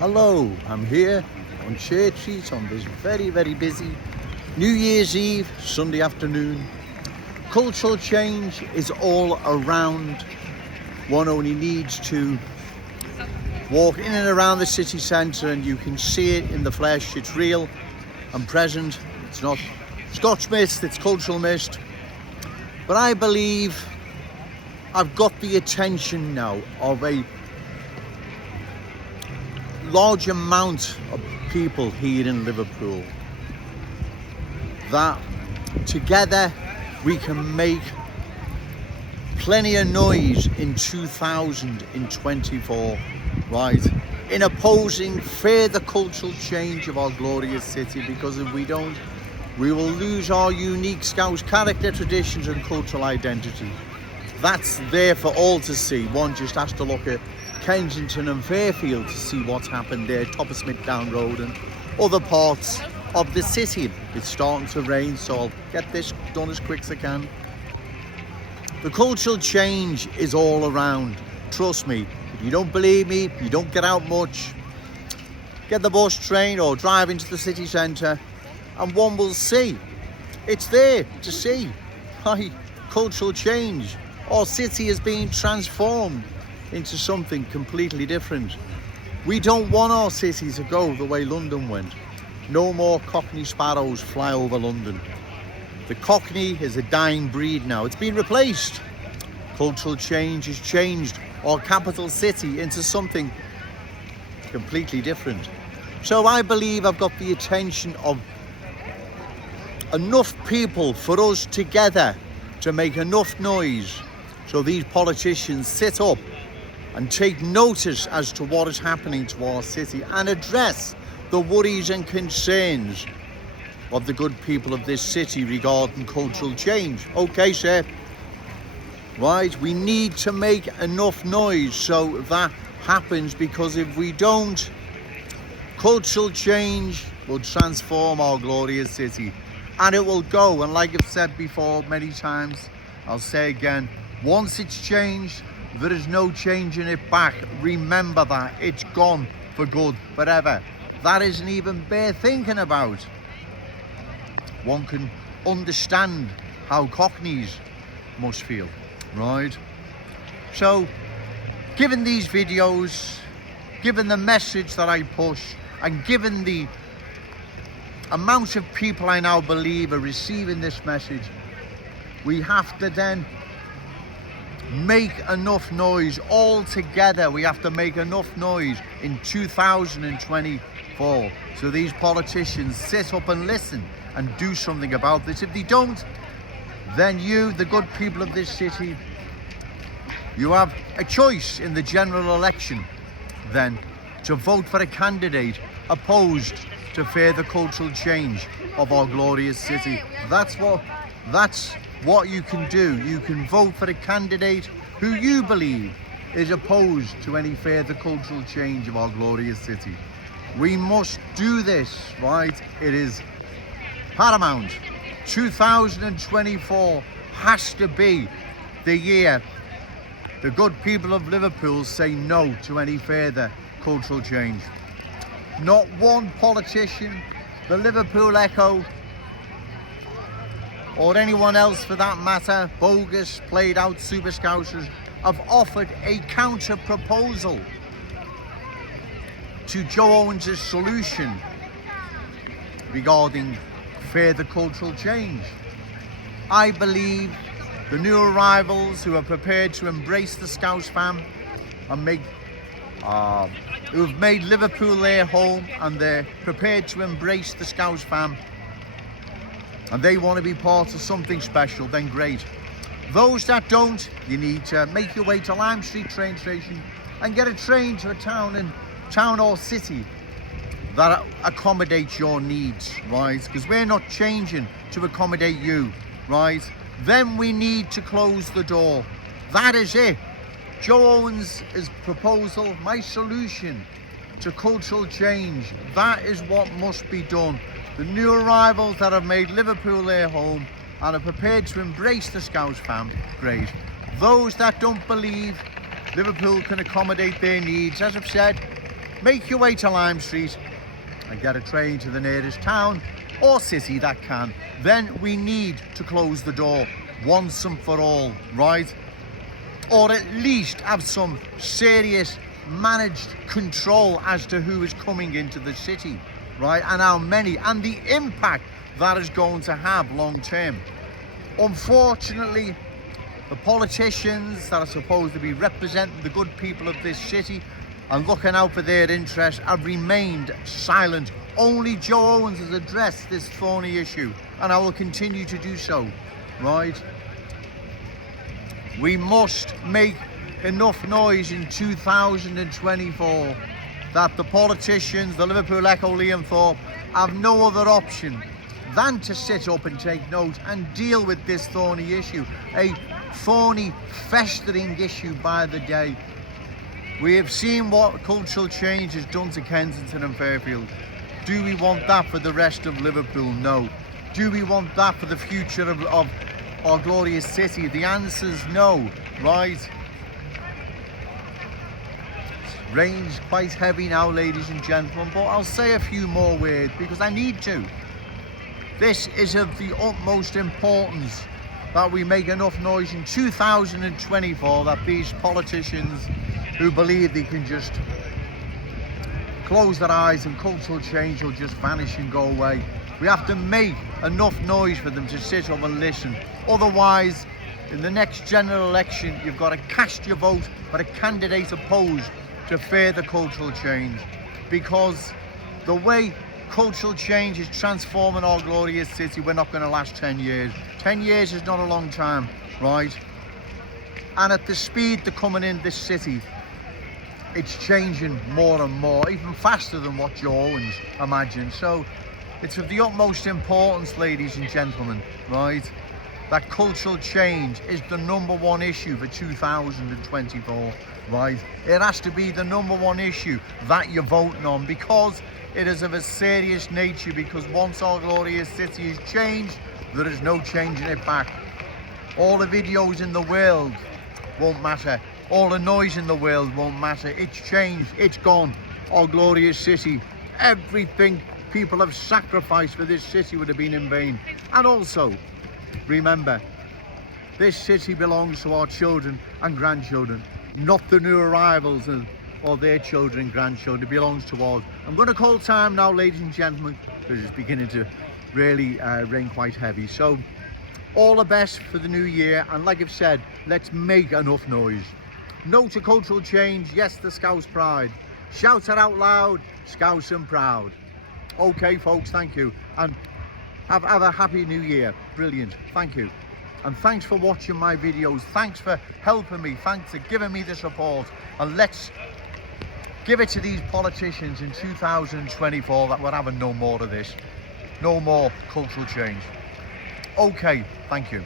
Hello, I'm here on Church Street on this very busy New Year's Eve, Sunday afternoon. Cultural change is all around. One only needs to walk in and around the city centre and you can see it in the flesh. It's real and present. It's not Scotch mist, it's cultural mist. But I believe I've got the attention now of a large amount of people here in Liverpool that together we can make plenty of noise in 2024, right, in opposing further cultural change of our glorious city, because if we don't, we will lose our unique Scouse character, traditions and cultural identity. That's there for all to see. One just has to look at Kensington and Fairfield to see what's happened there, top of Smithdown Road and other parts of the city. It's starting to rain, so I'll get this done as quick as I can. The cultural change is all around. Trust me, if you don't believe me, you don't get out much, get the bus, train or drive into the city centre and one will see. It's there to see. Hi, cultural change. Our city is being transformed into something completely different. We don't want our city to go the way London went. No more Cockney sparrows fly over London. The Cockney is a dying breed now. It's been replaced. Cultural change has changed our capital city into something completely different. So I believe I've got the attention of enough people for us together to make enough noise so these politicians sit up and take notice as to what is happening to our city and address the worries and concerns of the good people of this city regarding cultural change. Okay, sir. Right, we need to make enough noise so that happens, because if we don't, cultural change will transform our glorious city and it will go. And like I've said before many times, I'll say again, once it's changed, there is no changing it back. Remember that. It's gone for good forever. That isn't even bare thinking about. One can understand how Cockneys must feel, right? So, given these videos, given the message that I push, and given the amount of people I now believe are receiving this message, we have to then make enough noise all together. We have to make enough noise in 2024 so these politicians sit up and listen and do something about this. If they don't, then you, the good people of this city, you have a choice in the general election then to vote for a candidate opposed to further cultural change of our glorious city. That's what you can do. You can vote for a candidate who you believe is opposed to any further cultural change of our glorious city. We must do this, right? It is paramount. 2024 has to be the year the good people of Liverpool say no to any further cultural change. Not one politician, the Liverpool Echo, or anyone else for that matter, bogus, played out super Scousers, have offered a counter proposal to Joe Owens' solution regarding further cultural change. I believe the new arrivals who are prepared to embrace the Scouse fam and who have made Liverpool their home, and they're prepared to embrace the Scouse fam, and they want to be part of something special, then great. Those that don't, you need to make your way to Lime Street train station and get a train to a town or city that accommodates your needs, right? Because we're not changing to accommodate you, right? Then we need to close the door. That is it. Joe Owens' proposal, my solution to cultural change, that is what must be done. The new arrivals that have made Liverpool their home and are prepared to embrace the Scouse fam, great. Those that don't believe Liverpool can accommodate their needs, as I've said, make your way to Lime Street and get a train to the nearest town or city that can. Then we need to close the door once and for all, right? Or at least have some serious managed control as to who is coming into the city, right? And how many, and the impact that is going to have long term. Unfortunately, the politicians that are supposed to be representing the good people of this city and looking out for their interests have remained silent. Only Joe Owens has addressed this thorny issue, and I will continue to do so, right? We must make enough noise in 2024 that the politicians, the Liverpool Echo, Liam Thorpe, have no other option than to sit up and take note and deal with this thorny issue, a thorny, festering issue by the day. We have seen what cultural change has done to Kensington and Fairfield. Do we want that for the rest of Liverpool? No. Do we want that for the future of our glorious city? The answer's no, right? Rain's quite heavy now, ladies and gentlemen, but I'll say a few more words because I need to. This is of the utmost importance that we make enough noise in 2024 that these politicians who believe they can just close their eyes and cultural change will just vanish and go away. We have to make enough noise for them to sit up and listen. Otherwise, in the next general election, you've got to cast your vote for a candidate opposed to further cultural change, because the way cultural change is transforming our glorious city, we're not going to last 10 years. 10 years is not a long time, right? And at the speed they're coming in this city, it's changing more and more, even faster than what Joe Owens imagined. So it's of the utmost importance, ladies and gentlemen, right, that cultural change is the #1 issue for 2024, right? It has to be the #1 issue that you're voting on, because it is of a serious nature, because once our glorious city is changed, there is no changing it back. All the videos in the world won't matter. All the noise in the world won't matter. It's changed. It's gone. Our glorious city. Everything people have sacrificed for this city would have been in vain. And also, remember, this city belongs to our children and grandchildren, not the new arrivals or their children and grandchildren. It belongs to us. I'm going to call time now, ladies and gentlemen, because it's beginning to really rain quite heavy. So all the best for the new year, and like I've said, let's make enough noise. No to cultural change, yes to Scouse pride. Shout it out loud, Scouse and proud. Okay folks, thank you, and have a happy new year. Brilliant, thank you. And thanks for watching my videos. Thanks for helping me. Thanks for giving me the support. And let's give it to these politicians in 2024 that we're having no more of this. No more cultural change. Okay, thank you.